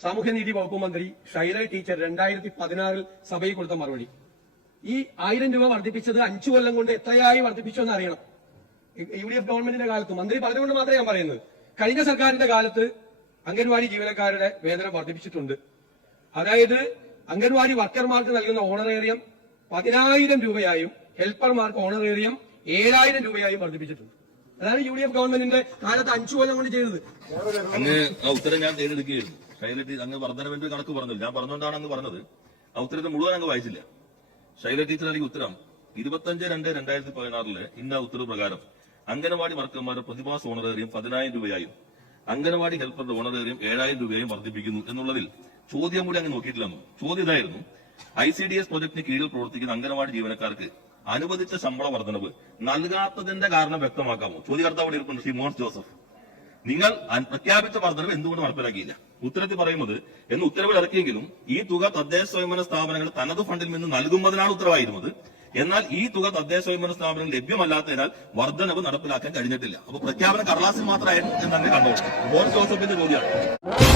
സാമൂഹ്യനീതി വകുപ്പ് മന്ത്രി ഷൈല ടീച്ചർ 2016 സഭയിൽ കൊടുത്ത മറുപടി. ഈ 1000 രൂപ വർദ്ധിപ്പിച്ചത് 5 കൊല്ലം കൊണ്ട് എത്രയായി വർദ്ധിപ്പിച്ചെന്ന് അറിയണം. UDF ഗവൺമെന്റിന്റെ കാലത്ത് മന്ത്രി പറഞ്ഞുകൊണ്ട് മാത്രമേ ഞാൻ പറയുന്നത്. കഴിഞ്ഞ സർക്കാരിന്റെ കാലത്ത് അംഗൻവാടി ജീവനക്കാരുടെ വേതനം വർദ്ധിപ്പിച്ചിട്ടുണ്ട്. അതായത് അംഗൻവാടി വർക്കർമാർക്ക് നൽകുന്ന ഓണറേറിയം 10,000 രൂപയായും ഹെൽപ്പർമാർക്ക് ഓണറേറിയം 7,000 രൂപയായും വർദ്ധിപ്പിച്ചിട്ടുണ്ട്. അതാണ് UDF ഗവൺമെന്റിന്റെ കാലത്ത് 5 കൊല്ലം കൊണ്ട് ചെയ്തത്. അങ്ങ് ആ ഉത്തരം ഞാൻ തേടിയെടുക്കുകയായിരുന്നു. ശൈലജ അങ്ങ് വർധനവിന്റെ കണക്ക് പറഞ്ഞില്ല, ഞാൻ പറഞ്ഞുകൊണ്ടാണ് അങ്ങ് പറഞ്ഞത്. ആ ഉത്തരത്തെ മുഴുവൻ അങ്ങ് വായിച്ചില്ല. ശൈലജ ടീച്ചർ അല്ലെങ്കിൽ ഉത്തരം 25/2/2016 ഇന്ന ഉത്തരവ് പ്രകാരം അംഗനവാടി വർക്കർമാരുടെ പ്രതിമാസ ഓണറേറിയം 10,000 രൂപയായും അംഗനവാടി ഹെൽപ്പറുടെ ഓണറേറിയം 7,000 രൂപയായും വർദ്ധിപ്പിക്കുന്നു എന്നുള്ളതിൽ ചോദ്യം കൂടി അങ്ങ് നോക്കിയിട്ടില്ലെന്നു. ചോദ്യം ഇതായിരുന്നു: ICDS പ്രൊജക്ടിന് കീഴിൽ പ്രവർത്തിക്കുന്ന അംഗനവാടി ജീവനക്കാർക്ക് അനുവദിച്ച ശമ്പള വർധനവ് നൽകാത്തതിന്റെ കാരണം വ്യക്തമാക്കാമോ? ചോദ്യകർത്താവ് ഇരിപ്പുണ്ട് ശ്രീ മോൻസ് ജോസഫ്. നിങ്ങൾ പ്രഖ്യാപിച്ച വർധനവ് എന്തുകൊണ്ട് നടപ്പിലാക്കിയില്ല? ഉത്തരത്തിൽ പറയുന്നത് എന്ന് ഉത്തരവിൽ ഇറക്കിയെങ്കിലും ഈ തുക തദ്ദേശ സ്വയംഭരണ സ്ഥാപനങ്ങൾ തനത് ഫണ്ടിൽ നിന്ന് നൽകുന്നതിനാണ് ഉത്തരവായിരുന്നത്. എന്നാൽ ഈ തുക തദ്ദേശ സ്വയംഭരണ സ്ഥാപനങ്ങൾ ലഭ്യമല്ലാത്തതിനാൽ വർധനവ് നടപ്പിലാക്കാൻ കഴിഞ്ഞിട്ടില്ല. അപ്പൊ പ്രഖ്യാപനം കടലാസിൽ മാത്രമായിരുന്നു എന്ന് തന്നെ കണ്ടോളൂ. മോൻസ് ജോസഫിന്റെ ചോദ്യമാണ്.